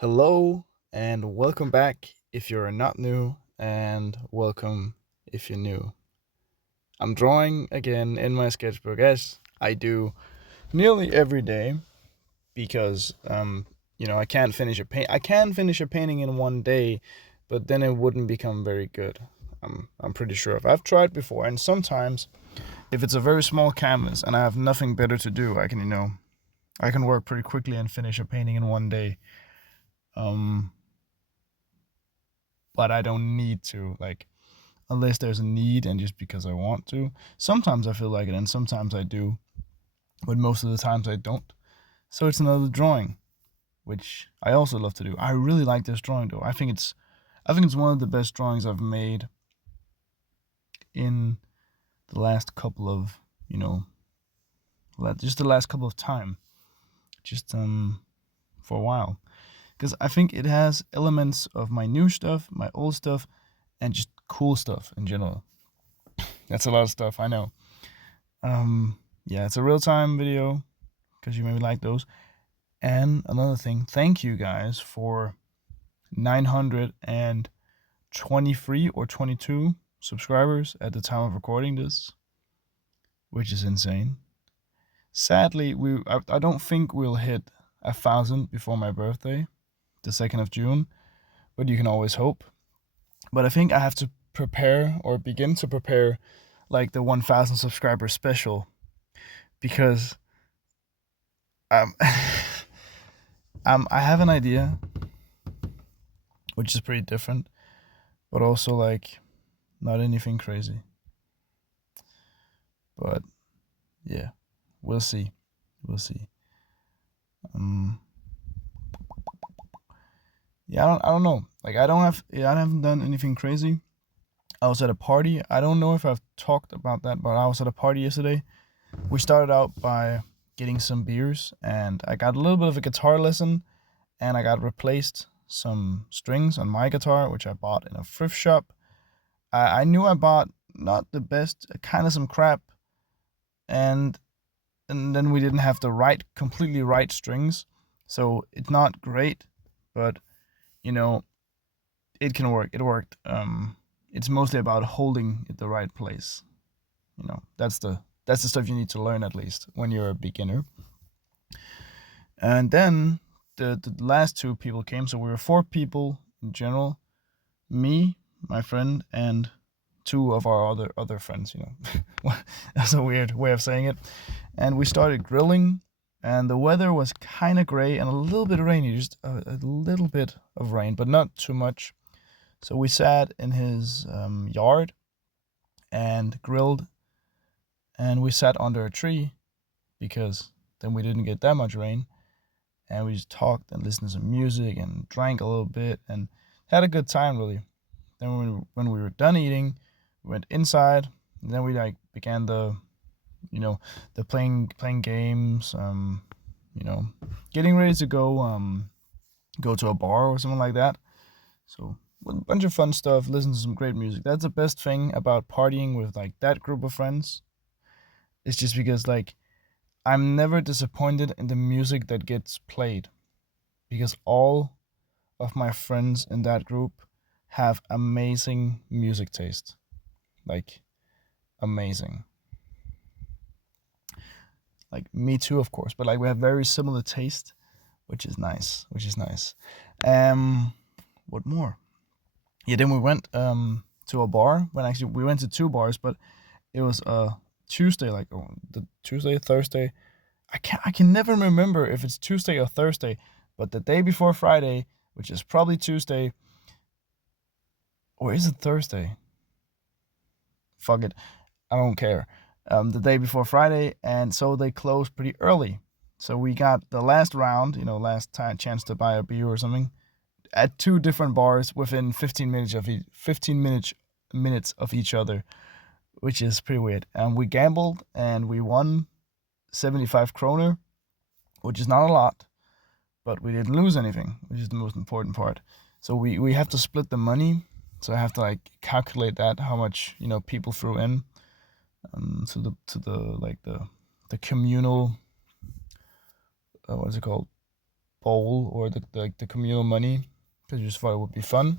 Hello and welcome back if you're not new, and welcome if you're new. I'm drawing again in my sketchbook as I do nearly every day because I can't finish a paint. I can finish a painting in one day, but then it wouldn't become very good. I'm pretty sure of. I've tried before, and sometimes if it's a very small canvas and I have nothing better to do, I can work pretty quickly and finish a painting in one day. Um, but I don't need to, like, unless there's a need and just because I want to. Sometimes I feel like it and sometimes I do, but most of the times I don't. So it's another drawing, which I also love to do. I really like this drawing though. I think it's one of the best drawings I've made in the last couple of, just the last couple of time. Just for a while. Because I think it has elements of my new stuff, my old stuff, and just cool stuff in general. That's a lot of stuff, I know. Yeah, it's a real time video because you maybe like those. And another thing, thank you guys for 923 or 22 subscribers at the time of recording this, which is insane. Sadly, I don't think we'll hit 1,000 before my birthday, the 2nd of June, but you can always hope. But I think I have to prepare or begin to prepare like the 1,000 subscriber special because um, I have an idea, which is pretty different, but also like not anything crazy. But yeah, we'll see. We'll see. Um, yeah, I don't know. Like I haven't done anything crazy. I was at a party. I don't know if I've talked about that, but I was at a party yesterday. We started out by getting some beers, and I got a little bit of a guitar lesson, and I got replaced some strings on my guitar, which I bought in a thrift shop. I knew I bought not the best, kind of some crap, and then we didn't have the completely right strings, so it's not great, but you know, it can work. It worked. It's mostly about holding it the right place. That's the stuff you need to learn at least when you're a beginner. And then the last two people came, so we were four people in general. Me, my friend, and two of our other friends. That's a weird way of saying it. And we started grilling, and the weather was kind of gray and a little bit rainy, just a little bit of rain, but not too much. So we sat in his yard and grilled, and we sat under a tree because then we didn't get that much rain. And we just talked and listened to some music and drank a little bit and had a good time, really. Then when we were done eating, we went inside, and then we like began the playing games, getting ready to go to a bar or something like that. So a bunch of fun stuff, listen to some great music. That's the best thing about partying with like that group of friends. It's just because like I'm never disappointed in the music that gets played because all of my friends in that group have amazing music taste. Like amazing. Like me too, of course, but like we have very similar taste, which is nice. Which is nice. What more? Yeah, then we went to a bar. When actually we went to two bars, but it was Tuesday, like the Tuesday, Thursday. I can never remember if it's Tuesday or Thursday, but the day before Friday, which is probably Tuesday, or is it Thursday? Fuck it, I don't care. The day before Friday, and so they closed pretty early. So we got the last round, last time chance to buy a beer or something, at two different bars within 15 minutes of 15 minutes of each other, which is pretty weird. And we gambled and we won 75 kroner, which is not a lot, but we didn't lose anything, which is the most important part. So we have to split the money. So I have to like calculate that how much people threw in to the communal what is it called, bowl or the communal money because we just thought it would be fun.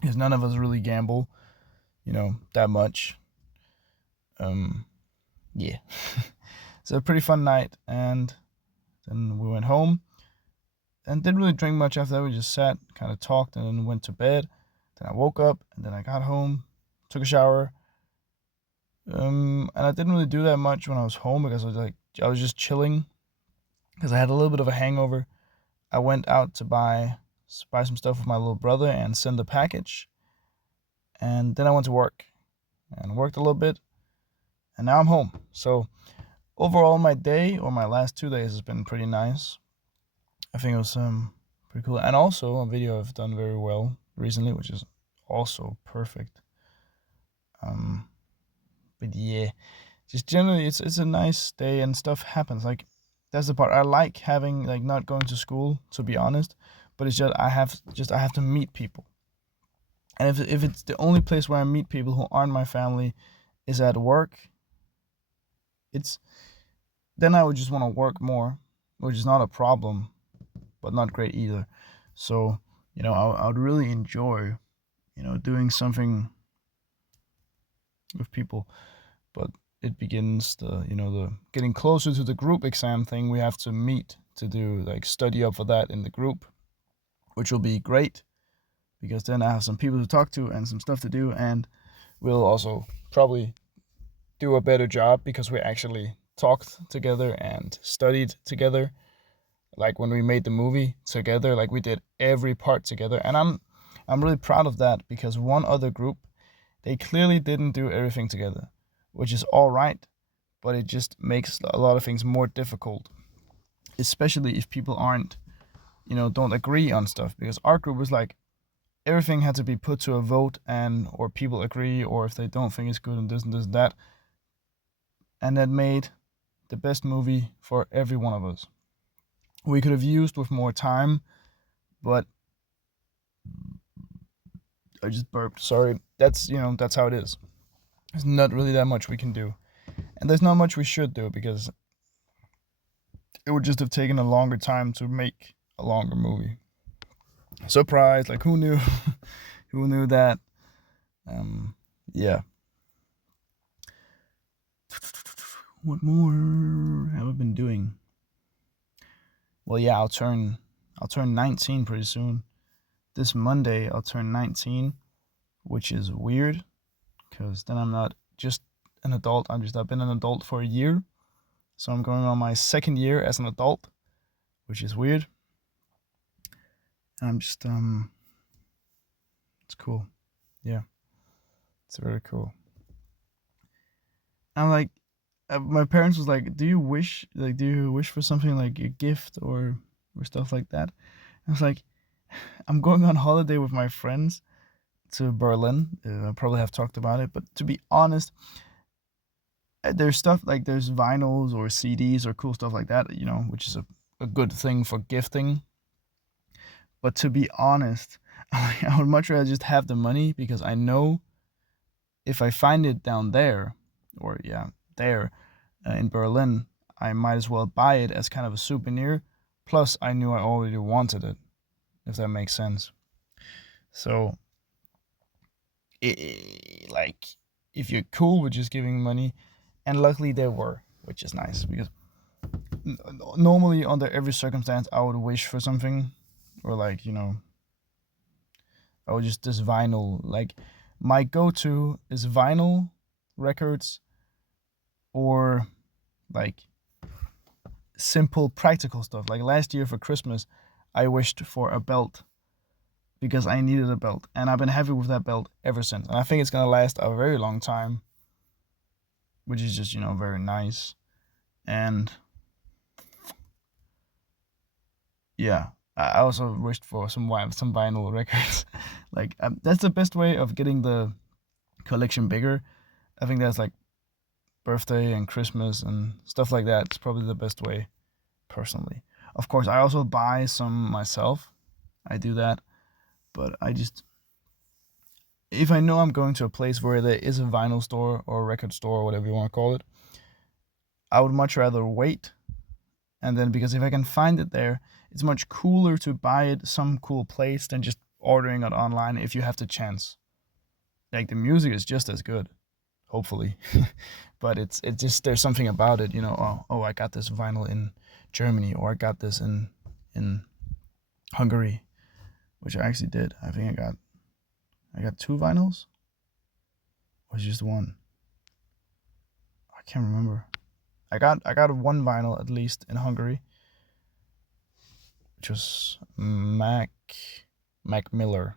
Because none of us really gamble, that much. Um, yeah. So a pretty fun night, and then we went home and didn't really drink much after that. We just sat, kind of talked, and then went to bed. Then I woke up, and then I got home, took a shower. And I didn't really do that much when I was home because I was just chilling because I had a little bit of a hangover. I went out to buy some stuff with my little brother and send a package, and then I went to work and worked a little bit, and now I'm home. So overall, my day or my last 2 days has been pretty nice. I think it was pretty cool, and also a video I've done very well recently, which is also perfect. But yeah, just generally, it's a nice day and stuff happens. Like that's the part I like having, like not going to school, to be honest. But it's just I have to meet people, and if it's the only place where I meet people who aren't my family is at work, it's then I would just want to work more, which is not a problem, but not great either. So I would really enjoy doing something with people, but it begins the getting closer to the group exam thing. We have to meet to do like study up for that in the group, which will be great because then I have some people to talk to and some stuff to do, and we'll also probably do a better job because we actually talked together and studied together. Like when we made the movie together, like we did every part together, and I'm really proud of that because one other group, they clearly didn't do everything together, which is all right, but it just makes a lot of things more difficult, especially if people don't agree on stuff. Because our group was like everything had to be put to a vote, and or people agree, or if they don't think it's good and this and this and that, and that made the best movie for every one of us. We could have used with more time, but I just burped. Sorry. That's how it is. There's not really that much we can do. And there's not much we should do because it would just have taken a longer time to make a longer movie. Surprise, like who knew? Who knew that? Yeah. What more have I been doing? Well, yeah, I'll turn 19 pretty soon. This Monday I'll turn 19, which is weird because then I'm not just an adult. I've been an adult for a year, so I'm going on my second year as an adult, which is weird. And I'm just it's cool. Yeah, it's very cool. I'm like, my parents was like, do you wish for something like a gift or stuff like that? I was like, I'm going on holiday with my friends to Berlin. I probably have talked about it, but to be honest, there's stuff like there's vinyls or CDs or cool stuff like that, which is a good thing for gifting. But to be honest, I would much rather just have the money because I know if I find it down there, or yeah, there in Berlin, I might as well buy it as kind of a souvenir. Plus, I knew I already wanted it, if that makes sense. So, like, if you're cool with just giving money, and luckily they were, which is nice because normally under every circumstance I would wish for something, or like I would just this vinyl. Like my go-to is vinyl records or like simple practical stuff. Like last year for Christmas, I wished for a belt because I needed a belt, and I've been happy with that belt ever since. And I think it's gonna last a very long time, which is just very nice. And yeah, I also wished for some vinyl records. Like that's the best way of getting the collection bigger. I think that's like birthday and Christmas and stuff like that. It's probably the best way, personally. Of course, I also buy some myself. I do that, but if I know I'm going to a place where there is a vinyl store or a record store or whatever you want to call it, I would much rather wait And then because if I can find it there, it's much cooler to buy it some cool place than just ordering it online if you have the chance. Like the music is just as good, hopefully. But it's just there's something about it, oh, I got this vinyl in Germany, or I got this in Hungary, which I actually did. I think I got 2 vinyls, or just 1. I can't remember. I got 1 vinyl at least in Hungary, which was Mac Miller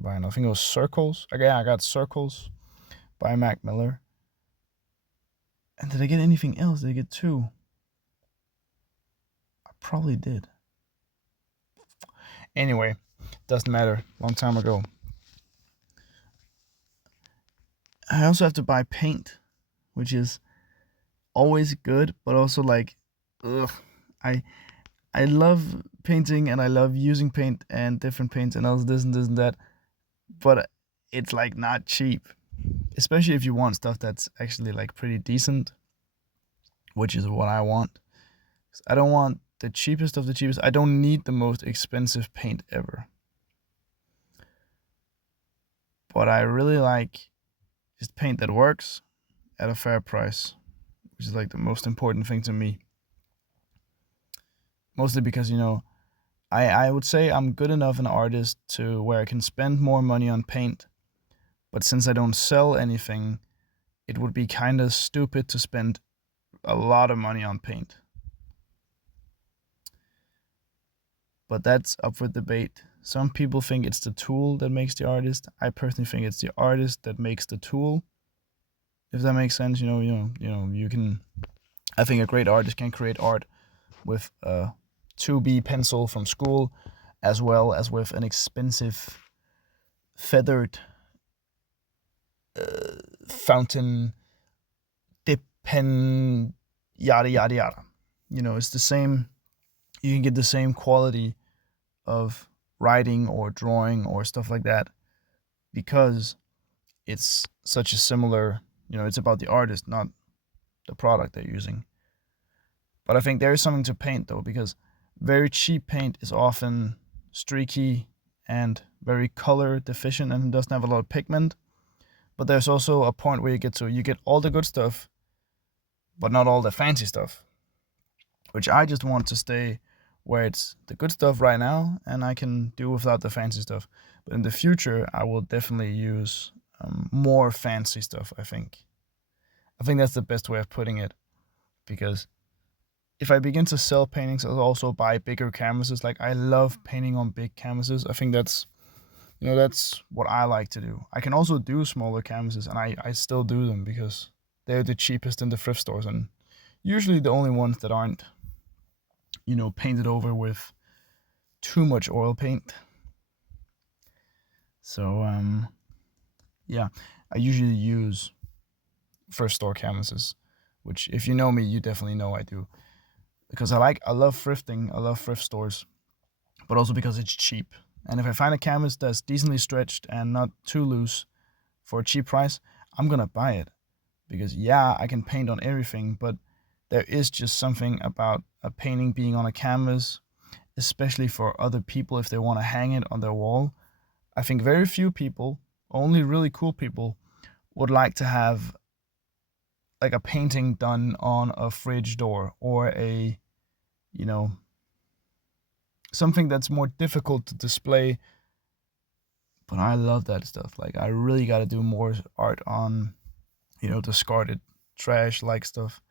vinyl. I think it was Circles. Again, I got Circles by Mac Miller. And did I get anything else? Did I get 2? I probably did. Anyway, doesn't matter. Long time ago. I also have to buy paint, which is always good, but also like, ugh. I love painting and I love using paint and different paints and all this and this and that, but it's like not cheap, especially if you want stuff that's actually like pretty decent, which is what I want. I don't want the cheapest of the cheapest. I don't need the most expensive paint ever, but I really like just paint that works at a fair price, which is like the most important thing to me. Mostly because, I would say I'm good enough an artist to where I can spend more money on paint, but since I don't sell anything, it would be kind of stupid to spend a lot of money on paint. But that's up for debate. Some people think it's the tool that makes the artist. I personally think it's the artist that makes the tool. If that makes sense, you can. I think a great artist can create art with a 2B pencil from school, as well as with an expensive feathered fountain dip pen, yada yada yada. It's the same. You can get the same quality of writing or drawing or stuff like that because it's such a similar. It's about the artist, not the product they're using. But I think there is something to paint though, because very cheap paint is often streaky and very color deficient and doesn't have a lot of pigment. But there's also a point where you get all the good stuff, but not all the fancy stuff, which I just want to stay where it's the good stuff right now, and I can do without the fancy stuff. But in the future, I will definitely use more fancy stuff. I think that's the best way of putting it, because if I begin to sell paintings, I'll also buy bigger canvases. Like I love painting on big canvases. I think that's what I like to do. I can also do smaller canvases, and I still do them because they're the cheapest in the thrift stores and usually the only ones that aren't, painted over with too much oil paint. So yeah, I usually use thrift store canvases, which if you know me, you definitely know I do. Because I love thrifting, I love thrift stores, but also because it's cheap. And if I find a canvas that's decently stretched and not too loose for a cheap price, I'm gonna buy it. Because yeah, I can paint on everything, but there is just something about a painting being on a canvas, especially for other people if they want to hang it on their wall. I think very few people, only really cool people, would like to have like a painting done on a fridge door or a, something that's more difficult to display. But I love that stuff. Like I really got to do more art on, discarded trash like stuff.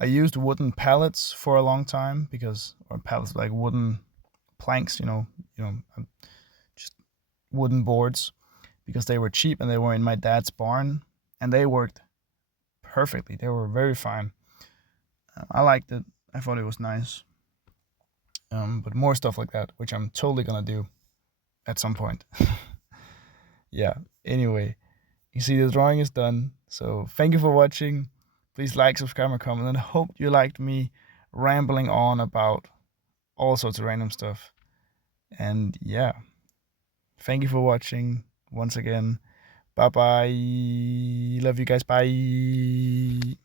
I used wooden pallets for a long time or pallets like wooden planks, just wooden boards, because they were cheap and they were in my dad's barn and they worked perfectly. They were very fine. I liked it. I thought it was nice. But more stuff like that, which I'm totally gonna do at some point. Yeah. Anyway, you see the drawing is done. So thank you for watching. Please like, subscribe, and comment. And I hope you liked me rambling on about all sorts of random stuff. And yeah, thank you for watching once again. Bye bye. Love you guys. Bye.